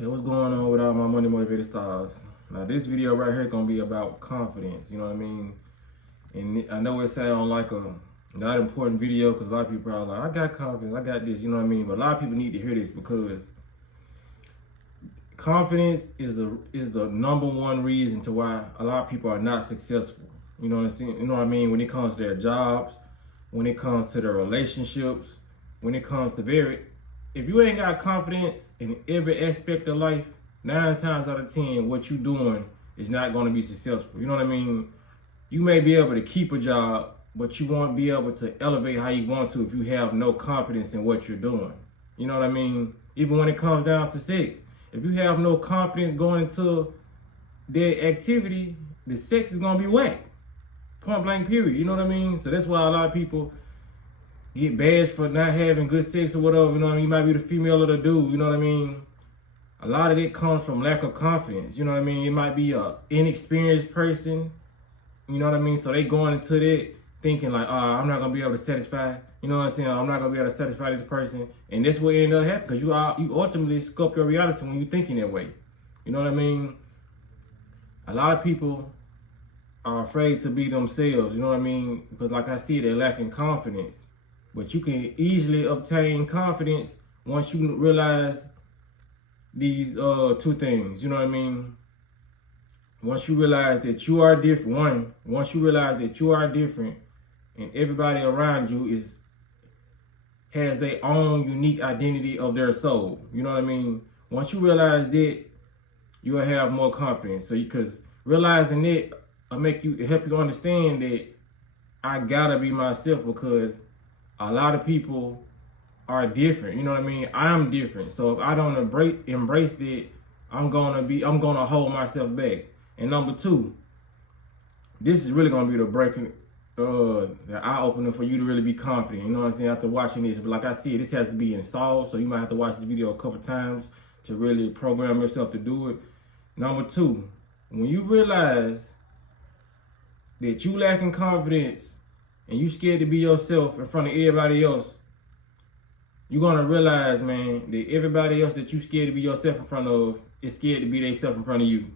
Hey, what's going on with all my money motivated stars? Now this video right here gonna be about confidence. You know what I mean? And I know it sounds like a not important video because a lot of people are like, I got confidence, I got this. You know what I mean? But a lot of people need to hear this because confidence is the number one reason to why a lot of people are not successful. You know what I'm saying? You know what I mean? When it comes to their jobs, when it comes to their relationships, when it comes to if you ain't got confidence in every aspect of life, 9 times out of 10, what you doing is not going to be successful. You know what I mean? You may be able to keep a job, but you won't be able to elevate how you want to if you have no confidence in what you're doing. You know what I mean? Even when it comes down to sex, if you have no confidence going into their activity, the sex is going to be whack. Point blank period. You know what I mean? So that's why a lot of people get bashed for not having good sex or whatever. You know what I mean? You might be the female or the dude. You know what I mean? A lot of it comes from lack of confidence. You know what I mean? It might be a inexperienced person. You know what I mean? So they going into it thinking like, I'm not gonna be able to satisfy. You know what I'm saying? I'm not gonna be able to satisfy this person, and that's what ended up happening because you ultimately sculpt your reality when you're thinking that way. You know what I mean? A lot of people are afraid to be themselves. You know what I mean? Because like I see, they're lacking confidence. But you can easily obtain confidence once you realize these two things. You know what I mean? Once you realize that you are different, once you realize that you are different and everybody around you has their own unique identity of their soul. You know what I mean? Once you realize that, you will have more confidence. So because realizing it will help you understand that I gotta be myself because a lot of people are different. You know what I mean? I'm different. So if I don't embrace that, I'm gonna hold myself back. And number two, this is really gonna be the eye opener for you to really be confident. You know what I'm saying? After watching this, but like I said, this has to be installed. So you might have to watch this video a couple times to really program yourself to do it. Number two, when you realize that you lacking confidence and you scared to be yourself in front of everybody else, you're gonna realize, man, that everybody else that you scared to be yourself in front of is scared to be themselves in front of you.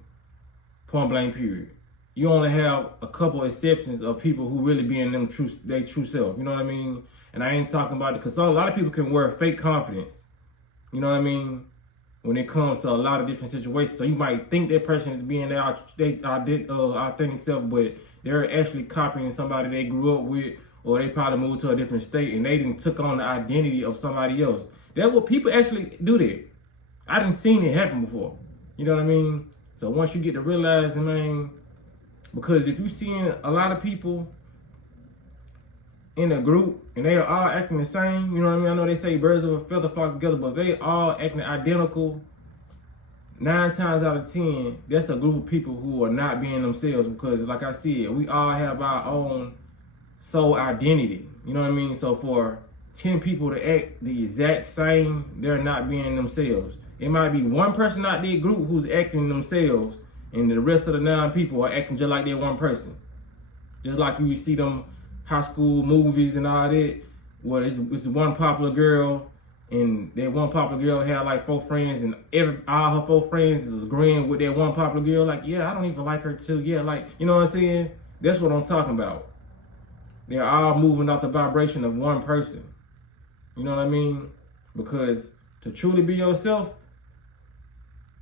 Point blank period. You only have a couple exceptions of people who really being their true self. You know what I mean? And I ain't talking about it because a lot of people can wear fake confidence. You know what I mean? When it comes to a lot of different situations. So you might think that person is being their authentic self, but they're actually copying somebody they grew up with, or they probably moved to a different state and they didn't took on the identity of somebody else. That's what people actually do that. I didn't seen it happen before. You know what I mean? So once you get to realizing, man, because if you seeing a lot of people in a group and they are all acting the same, you know what I mean? I know they say birds of a feather flock together, but they all acting identical. 9 times out of 10, that's a group of people who are not being themselves because, like I said, we all have our own soul identity. You know what I mean? So for 10 people to act the exact same, they're not being themselves. It might be one person out there group who's acting themselves, and the rest of the 9 people are acting just like that one person. Just like you see them high school movies and all that. Well, it's one popular girl, and that one popular girl had like 4 friends, and all her 4 friends is agreeing with that one popular girl. Like, yeah, I don't even like her too. Yeah, like, you know what I'm saying? That's what I'm talking about. They're all moving off the vibration of one person. You know what I mean? Because to truly be yourself,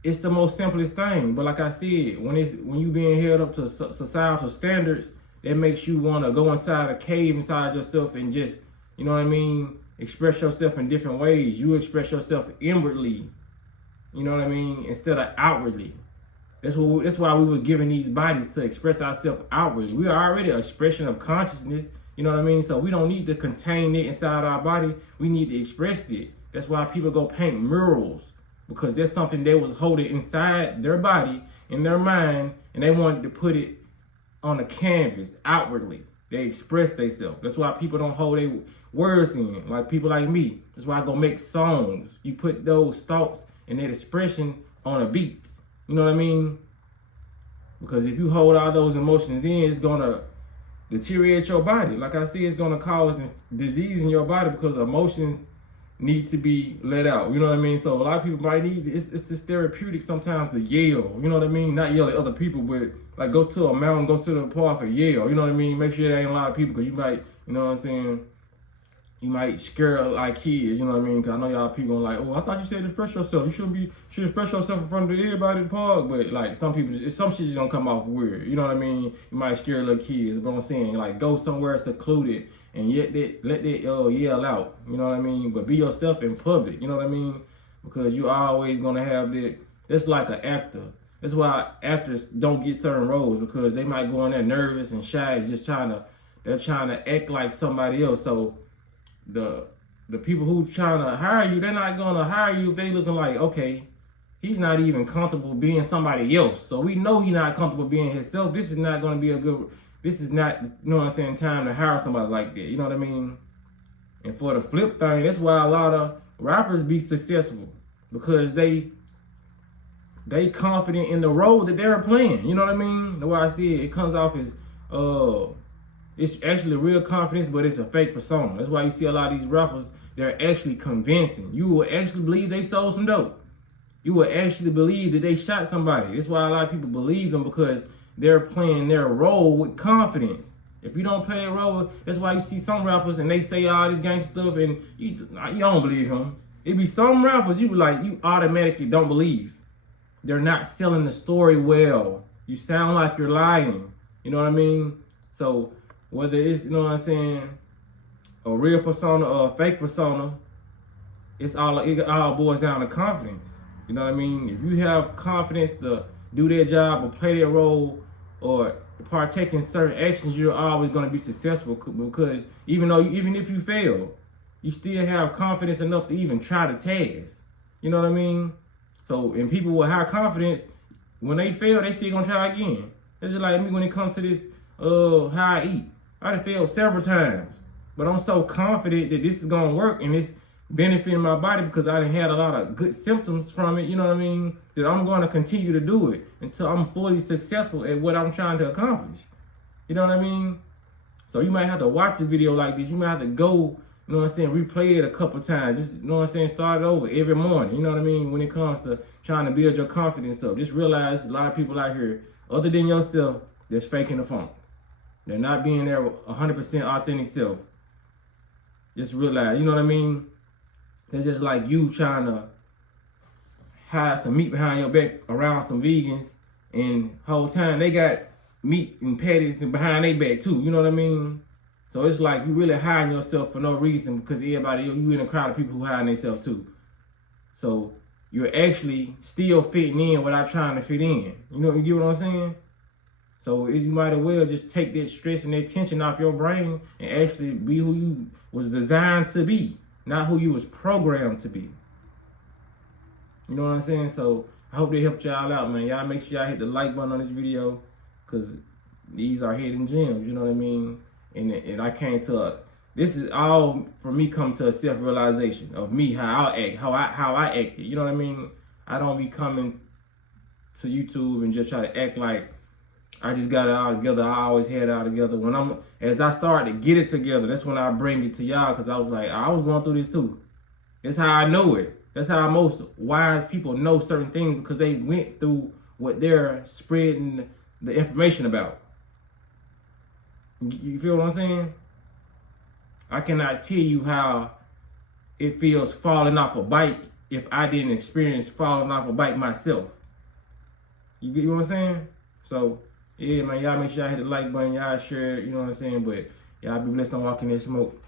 it's the most simplest thing. But like I said, when you being held up to societal standards, that makes you want to go inside a cave inside yourself and just, you know what I mean, express yourself in different ways. You express yourself inwardly, you know what I mean, instead of outwardly. That's why we were given these bodies, to express ourselves outwardly. We are already an expression of consciousness, you know what I mean? So we don't need to contain it inside our body. We need to express it. That's why people go paint murals, because that's something they was holding inside their body, in their mind, and they wanted to put it on a canvas outwardly. They express themselves. That's why people don't hold their words in, like people like me. That's why I go make songs. You put those thoughts and that expression on a beat. You know what I mean? Because if you hold all those emotions in, it's gonna deteriorate your body. Like I said, it's gonna cause disease in your body because emotions need to be let out. You know what I mean? So a lot of people might need it's just therapeutic sometimes to yell. You know what I mean? Not yell at other people, but like go to a mountain, go to the park, or yell. You know what I mean? Make sure there ain't a lot of people, because you might, you know what I'm saying, you might scare like kids. You know what I mean? Because I know y'all people like, oh, I thought you said express yourself. You should express yourself in front of everybody in the park. But like some people, some shit just gonna come off weird. You know what I mean? You might scare little kids. But I'm saying, like, go somewhere secluded and yet let that yell out. You know what I mean? But be yourself in public. You know what I mean? Because you always gonna have that. It's like an actor. That's why actors don't get certain roles, because they might go in there nervous and shy, just they're trying to act like somebody else. So the people who trying to hire you, they're not gonna hire you if they looking like, okay, he's not even comfortable being somebody else. So we know he's not comfortable being himself. This is not gonna be this is not, you know what I'm saying, time to hire somebody like that. You know what I mean? And for the flip thing, that's why a lot of rappers be successful, because they confident in the role that they're playing. You know what I mean? The way I see it, it comes off as it's actually real confidence, but it's a fake persona. That's why you see a lot of these rappers, they're actually convincing. You will actually believe they sold some dope. You will actually believe that they shot somebody. That's why a lot of people believe them, because they're playing their role with confidence. If you don't play a role, that's why you see some rappers and they say all this gangster stuff and you don't believe him. It be some rappers you be like, you automatically don't believe. They're not selling the story well. You sound like you're lying. You know what I mean? So whether it's, you know what I'm saying, a real persona or a fake persona, it all boils down to confidence. You know what I mean? If you have confidence to do their job or play their role or partake in certain actions, you're always going to be successful, because even if you fail, you still have confidence enough to even try the task. You know what I mean? So, and people with high confidence, when they fail, they still gonna try again. It's just like me when it comes to this how I eat. I done failed several times, but I'm so confident that this is gonna work and it's benefiting my body, because I done had a lot of good symptoms from it. You know what I mean? That I'm gonna continue to do it until I'm fully successful at what I'm trying to accomplish. You know what I mean? So you might have to watch a video like this. You might have to go, you know what I'm saying, replay it a couple times. Just, you know what I'm saying, start it over every morning. You know what I mean? When it comes to trying to build your confidence up, just realize a lot of people out here, other than yourself, that's faking the funk. They're not being their 100% authentic self. Just realize, you know what I mean? It's just like you trying to hide some meat behind your back around some vegans, and whole time they got meat and patties behind their back too. You know what I mean? So it's like you really hiding yourself for no reason, because everybody, you in a crowd of people who hiding themselves too. So you're actually still fitting in without trying to fit in. You get what I'm saying? So you might as well just take that stress and that tension off your brain and actually be who you was designed to be, not who you was programmed to be. You know what I'm saying? So I hope they helped y'all out, man. Y'all make sure y'all hit the like button on this video, because these are hidden gems, you know what I mean? And I came to this is all for me coming to a self-realization of me, how I act, how I acted. You know what I mean? I don't be coming to YouTube and just try to act like I just got it all together. I always had it all together. As I started to get it together, that's when I bring it to y'all, because I was like, I was going through this too. That's how I know it. That's how most wise people know certain things, because they went through what they're spreading the information about. You feel what I'm saying? I cannot tell you how it feels falling off a bike if I didn't experience falling off a bike myself. You get what I'm saying? So, yeah, man, y'all make sure y'all hit the like button, y'all share it, you know what I'm saying? But y'all be blessed on walking in smoke.